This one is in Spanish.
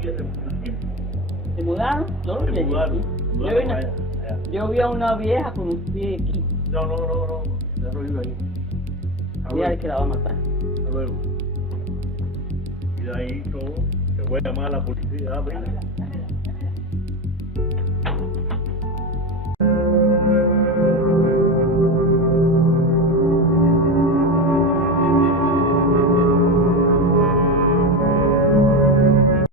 aquí hace mucho tiempo. ¿Se mudaron? Yo lo vi Se allí. mudaron, se mudaron para allá. Yo vi a una vieja con un pie aquí. No, ya no vive ahí. Ella que la va a matar. Hasta luego. Y de ahí todo, se fue a llamar a la policía, mira,